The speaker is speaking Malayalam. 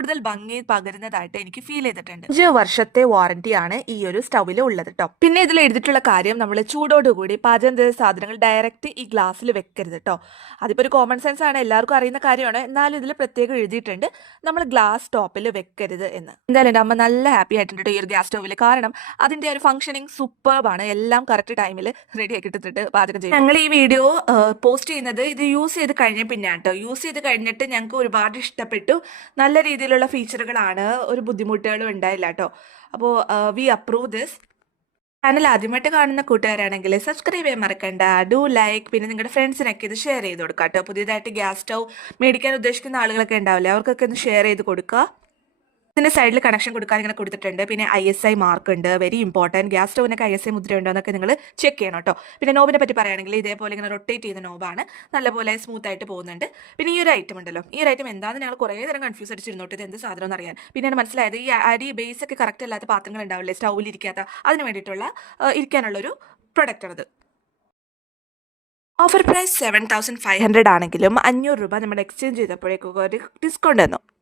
കൂടുതൽ ഭംഗി പകരുന്നതായിട്ട് എനിക്ക് ഫീൽ ചെയ്തിട്ടുണ്ട്. 5 വർഷത്തെ വാറന്റിയാണ് ഈ ഒരു സ്റ്റൗവിൽ ഉള്ളത് കേട്ടോ. പിന്നെ ഇതിൽ എഴുതിയിട്ടുള്ള കാര്യം, നമ്മൾ ചൂടോടുകൂടി പാചകം ചെയ്ത സാധനങ്ങൾ ഡയറക്റ്റ് ഈ ഗ്ലാസ്സിൽ വെക്കരുത് കേട്ടോ. അതിപ്പോൾ ഒരു കോമൺ സെൻസ് ആണ്, എല്ലാവർക്കും അറിയുന്ന കാര്യമാണ്. എന്നാലും ഇതിൽ പ്രത്യേകം എഴുതിയിട്ടുണ്ട് നമ്മൾ ഗ്ലാസ് ടോപ്പിൽ വെക്കരുത് എന്ന്. എന്തായാലും എൻ്റെ അമ്മ നല്ല ഹാപ്പി ആയിട്ടുണ്ട് ഈ ഒരു ഗ്യാസ് സ്റ്റൗവിൽ. കാരണം അതിൻ്റെ ഒരു ഫംഗ്ഷനിങ് സൂപ്പർബാണ്. എല്ലാം കറക്റ്റ് ടൈമിൽ റെഡി ആക്കി ഇട്ടിട്ട് പാചകം ചെയ്യും. ഞങ്ങൾ ഈ വീഡിയോ പോസ്റ്റ് ചെയ്യുന്നത് ഇത് യൂസ് ചെയ്ത് കഴിഞ്ഞ പിന്നെയാണ് കേട്ടോ. യൂസ് ചെയ്ത് കഴിഞ്ഞിട്ട് ഞങ്ങൾക്ക് ഒരുപാട് ഇഷ്ടപ്പെട്ടു. നല്ല രീതിയിലുള്ള ഫീച്ചറുകളാണ്, ഒരു ബുദ്ധിമുട്ടുകളും ഉണ്ടായില്ല കേട്ടോ. അപ്പോൾ വി അപ്രൂവ് ദിസ്. ചാനൽ ആദ്യമായിട്ട് കാണുന്ന കൂട്ടുകാരാണെങ്കിൽ സബ്സ്ക്രൈബ് ചെയ്യാൻ മറക്കണ്ട, ഡു ലൈക്ക്. പിന്നെ നിങ്ങളുടെ ഫ്രണ്ട്സിനൊക്കെ ഇത് ഷെയർ ചെയ്ത് കൊടുക്കാം കേട്ടോ. പുതിയതായിട്ട് ഗ്യാസ് സ്റ്റൗ മേടിക്കാൻ ഉദ്ദേശിക്കുന്ന ആളുകളൊക്കെ ഉണ്ടാവില്ലേ, അവർക്കൊക്കെ ഒന്ന് ഷെയർ ചെയ്ത് കൊടുക്കുക. ഇതിൻ്റെ സൈഡിൽ കണക്ഷൻ കൊടുക്കാൻ ഇങ്ങനെ കൊടുത്തിട്ടുണ്ട്. പിന്നെ ISI മാർക്ക് ഉണ്ട്, വെരി ഇമ്പോർട്ടൻറ്റ്. ഗ്യാസ് സ്റ്റൗവിനൊക്കെ ISI മുദ്ര ഉണ്ടോ എന്നൊക്കെ നിങ്ങൾ ചെക്ക് ചെയ്യണം കേട്ടോ. പിന്നെ നോബിനെ പറ്റി പറയുകയാണെങ്കിൽ ഇതേപോലെ ഇങ്ങനെ റൊട്ടേറ്റ് ചെയ്യുന്ന നോബാണ്, നല്ലപോലെ സ്മൂത്ത് ആയിട്ട് പോകുന്നുണ്ട്. പിന്നെ ഈ ഒരു ഐറ്റം ഉണ്ടല്ലോ, ഈ ഒരു ഐറ്റം എന്താണെന്ന് ഞങ്ങൾ കുറേ നേരം കൺഫ്യൂസ് അടിച്ചിരുന്നോട്ട്, ഇത് എന്ത് സാധനം എന്ന് അറിയാൻ. പിന്നെയാണ് മനസ്സിലായത്, ഈ അരി ബേസ് ഒക്കെ കറക്റ്റ് അല്ലാത്ത പാത്രങ്ങൾ ഉണ്ടാവില്ലേ സ്റ്റൗവിൽ ഇരിക്കാത്ത, അതിന് വേണ്ടിയിട്ടുള്ള ഇരിക്കാനുള്ളൊരു പ്രൊഡക്റ്റാണത്. ഓഫർ പ്രൈസ് 7500 ആണെങ്കിലും 500 രൂപ നമ്മൾ എക്സ്ചേഞ്ച് ചെയ്തപ്പോഴേക്കും ഒരു ഡിസ്കൗണ്ട് തന്നു.